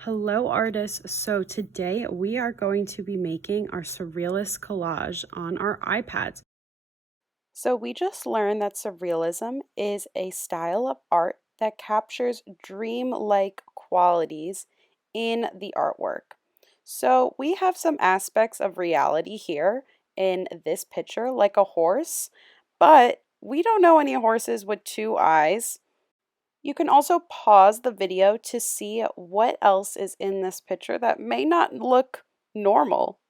Hello artists, so today we are going to be making our Surrealist collage on our iPads. So we just learned that Surrealism is a style of art that captures dream-like qualities in the artwork. So we have some aspects of reality here in this picture, like a horse, but we don't know any horses with two eyes. You can also pause the video to see what else is in this picture that may not look normal.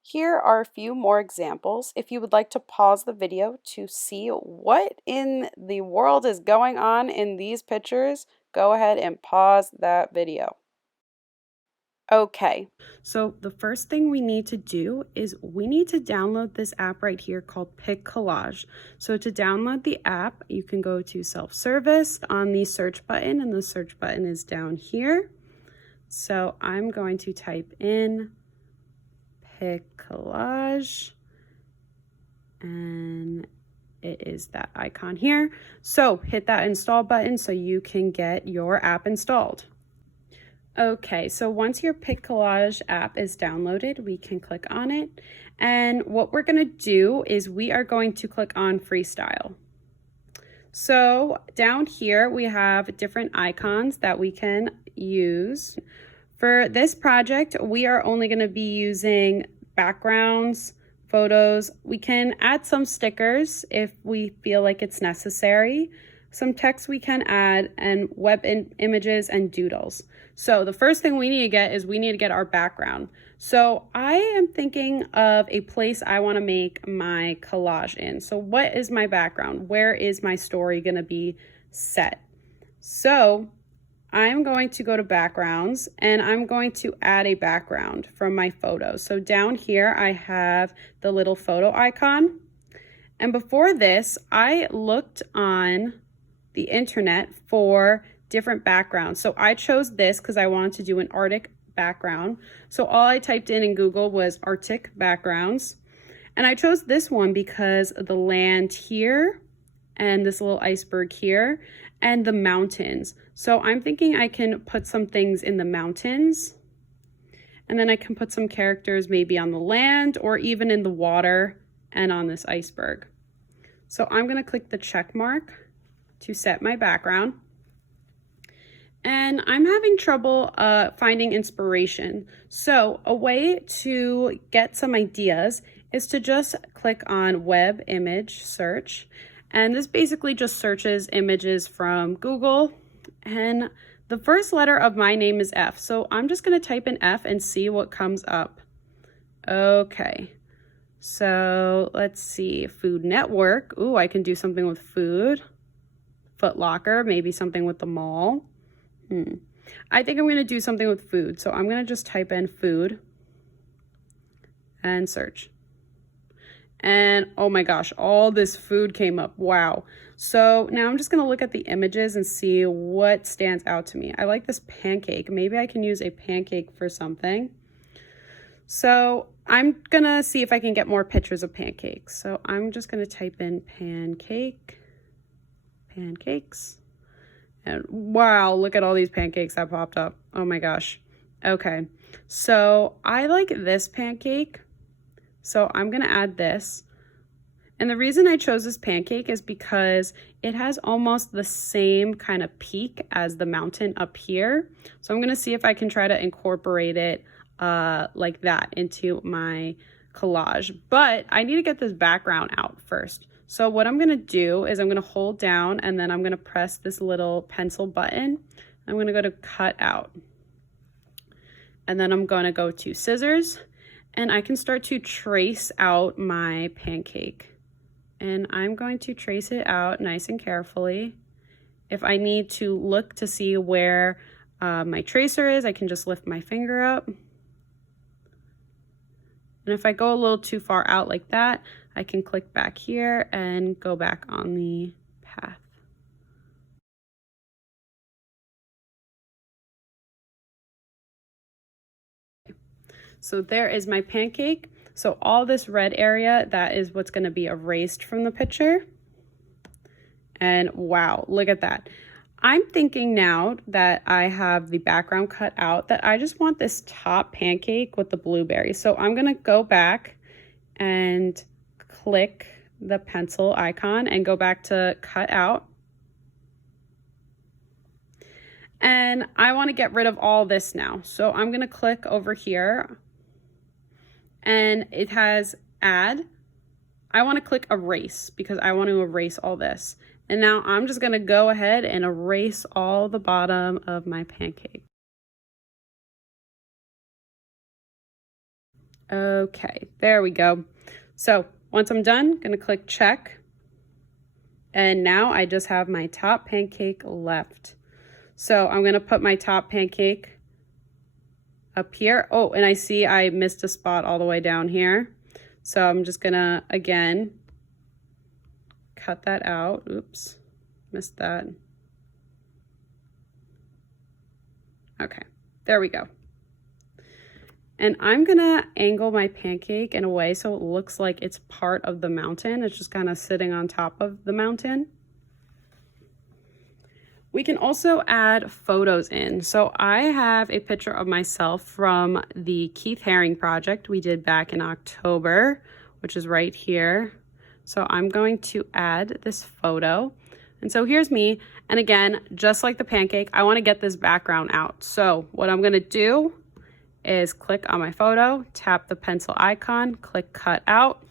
Here are a few more examples. If you would like to pause the video to see what in the world is going on in these pictures, go ahead and pause that video. Okay, so the first thing we need to do is we need to download this app right here called Collage. So to download the app, you can go to self-service on the search button, and the search button is down here. So I'm going to type in Collage, and it is that icon here. So hit that install button so you can get your app installed. Okay, so once your Collage app is downloaded, we can click on it. And what we're going to do is we are going to click on Freestyle. So down here, we have different icons that we can use. For this project, we are only going to be using backgrounds, photos. We can add some stickers if we feel like it's necessary. Some text we can add, and web images and doodles. So the first thing we need to get is we need to get our background. So I am thinking of a place I want to make my collage in. So what is my background? Where is my story going to be set? So I'm going to go to backgrounds, and I'm going to add a background from my photos. So down here I have the little photo icon. And before this, I looked on the internet for different backgrounds. So I chose this because I wanted to do an Arctic background. So all I typed in Google was Arctic backgrounds. And I chose this one because of the land here and this little iceberg here and the mountains. So I'm thinking I can put some things in the mountains, and then I can put some characters maybe on the land or even in the water and on this iceberg. So I'm going to click the check mark to set my background. And I'm having trouble finding inspiration. So a way to get some ideas is to just click on web image search. And this basically just searches images from Google. And the first letter of my name is F. So I'm just going to type in F and see what comes up. Okay. So let's see. Food Network. Ooh, I can do something with food. Foot Locker, maybe something with the mall. I think I'm going to do something with food. So I'm going to just type in food and search. And oh my gosh, all this food came up. Wow. So now I'm just going to look at the images and see what stands out to me. I like this pancake. Maybe I can use a pancake for something. So I'm going to see if I can get more pictures of pancakes. So I'm just going to type in pancakes. And wow, look at all these pancakes that popped up. Oh my gosh. Okay, so I like this pancake. So I'm gonna add this. And the reason I chose this pancake is because it has almost the same kind of peak as the mountain up here. So I'm gonna see if I can try to incorporate it like that into my collage. But I need to get this background out first. So what I'm going to do is I'm going to hold down, and then I'm going to press this little pencil button. I'm going to go to cut out. And then I'm going to go to scissors, and I can start to trace out my pancake. And I'm going to trace it out nice and carefully. If I need to look to see where my tracer is, I can just lift my finger up. And if I go a little too far out like that, I can click back here and go back on the path. So there is my pancake. So all this red area, that is what's going to be erased from the picture. And wow, look at that. I'm thinking now that I have the background cut out that I just want this top pancake with the blueberries. So I'm gonna go back and click the pencil icon and go back to cut out. And I want to get rid of all this now. So I'm going to click over here and it has add. I want to click erase because I want to erase all this. And now I'm just going to go ahead and erase all the bottom of my pancake. Okay, there we go. So once I'm done, I'm going to click check. And now I just have my top pancake left. So I'm going to put my top pancake up here. Oh, and I see I missed a spot all the way down here. So I'm just going to, again, cut that out. Oops, missed that. Okay, there we go. And I'm going to angle my pancake in a way so it looks like it's part of the mountain. It's just kind of sitting on top of the mountain. We can also add photos in. So I have a picture of myself from the Keith Haring project we did back in October, which is right here. So I'm going to add this photo. And so here's me. And again, just like the pancake, I want to get this background out. So what I'm going to do is click on my photo, tap the pencil icon, click cut out.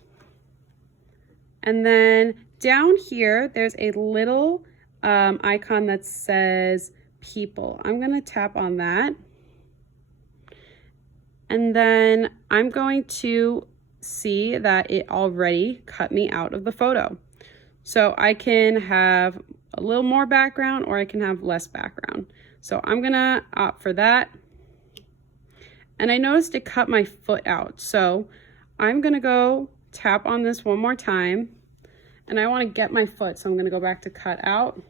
And then down here, there's a little icon that says people. I'm going to tap on that. And then I'm going to see that it already cut me out of the photo. So I can have a little more background or I can have less background. So I'm going to opt for that. And I noticed it cut my foot out. So I'm going to go tap on this one more time. And I want to get my foot. So I'm going to go back to cut out.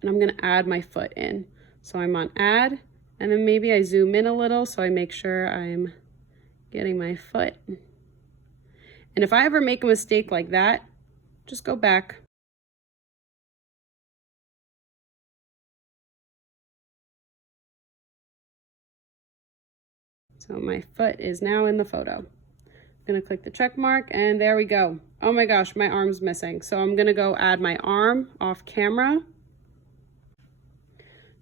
And I'm going to add my foot in. So I'm on add, and then maybe I zoom in a little so I make sure I'm getting my foot. And if I ever make a mistake like that, just go back. So my foot is now in the photo. I'm going to click the check mark and there we go. Oh my gosh, my arm's missing. So I'm going to go add my arm off camera.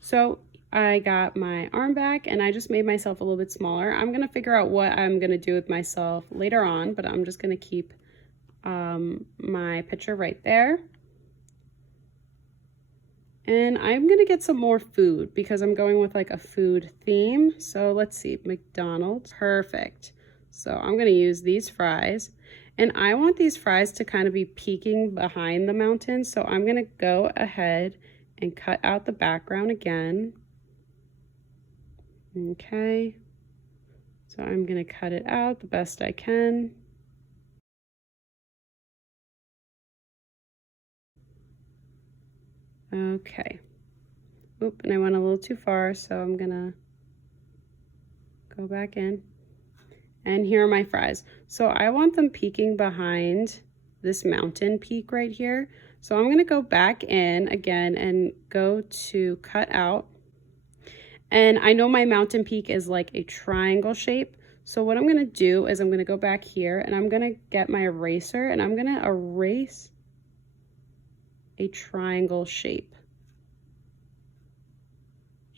So I got my arm back and I just made myself a little bit smaller. I'm going to figure out what I'm going to do with myself later on, but I'm just going to keep my picture right there. And I'm going to get some more food because I'm going with like a food theme. So let's see, McDonald's, perfect. So I'm going to use these fries and I want these fries to kind of be peeking behind the mountain. So I'm going to go ahead and cut out the background again. Okay, so I'm going to cut it out the best I can. Okay. Oop, and I went a little too far, so I'm going to go back in. And here are my fries. So I want them peeking behind this mountain peak right here. So I'm going to go back in again and go to cut out. And I know my mountain peak is like a triangle shape. So what I'm going to do is I'm going to go back here and I'm going to get my eraser and I'm going to erase a triangle shape.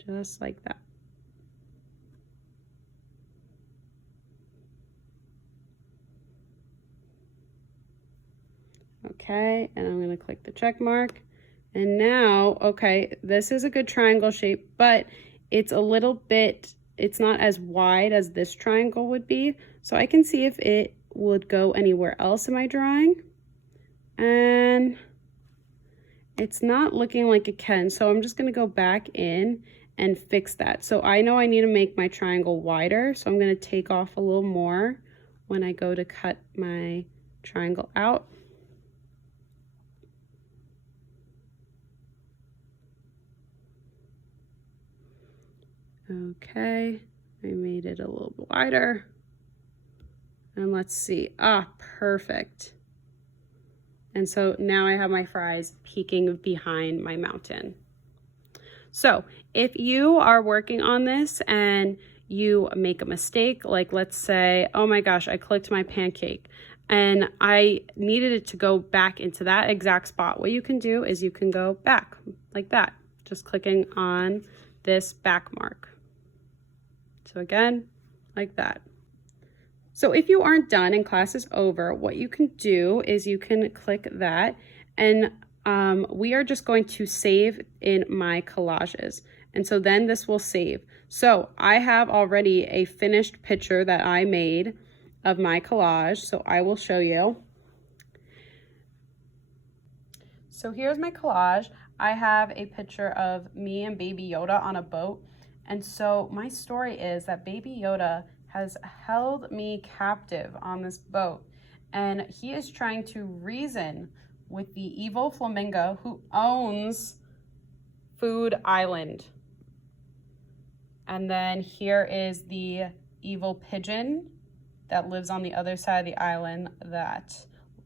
Just like that. Okay, and I'm going to click the check mark. And now, okay, this is a good triangle shape, but it's a little bit, it's not as wide as this triangle would be. So I can see if it would go anywhere else in my drawing. And it's not looking like it can. So I'm just going to go back in and fix that. So I know I need to make my triangle wider. So I'm going to take off a little more when I go to cut my triangle out. Okay, I made it a little wider. And let's see, perfect. And so now I have my fries peeking behind my mountain. So if you are working on this and you make a mistake, like let's say, oh my gosh, I clicked my pancake and I needed it to go back into that exact spot, what you can do is you can go back like that, just clicking on this back mark. So again, like that. So if you aren't done and class is over, what you can do is you can click that, and we are just going to save in my collages. And so then this will save. So I have already a finished picture that I made of my collage. So I will show you. So here's my collage. I have a picture of me and Baby Yoda on a boat. And so my story is that Baby Yoda has held me captive on this boat, and he is trying to reason with the evil flamingo who owns Food Island. And then here is the evil pigeon that lives on the other side of the island that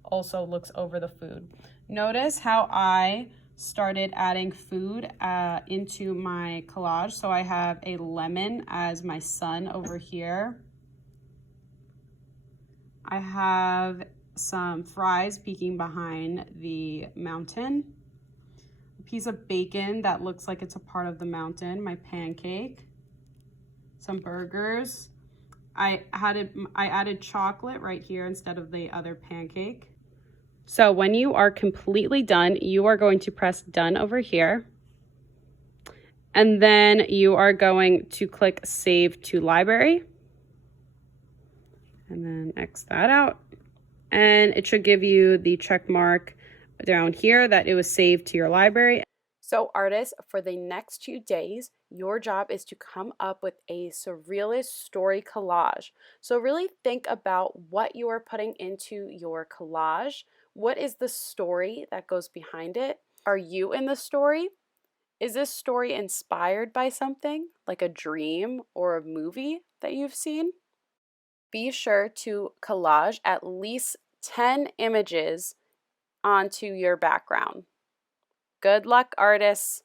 also looks over the food. Notice how I started adding food into my collage. So I have a lemon as my sun over here. I have some fries peeking behind the mountain. A piece of bacon that looks like it's a part of the mountain, my pancake. Some burgers. I added chocolate right here instead of the other pancake. So when you are completely done, you are going to press done over here. And then you are going to click save to library. And then X that out. And it should give you the check mark down here that it was saved to your library. So artists, for the next 2 days, your job is to come up with a surrealist story collage. So really think about what you are putting into your collage. What is the story that goes behind it? Are you in the story? Is this story inspired by something, like a dream or a movie that you've seen? Be sure to collage at least 10 images onto your background. Good luck, artists!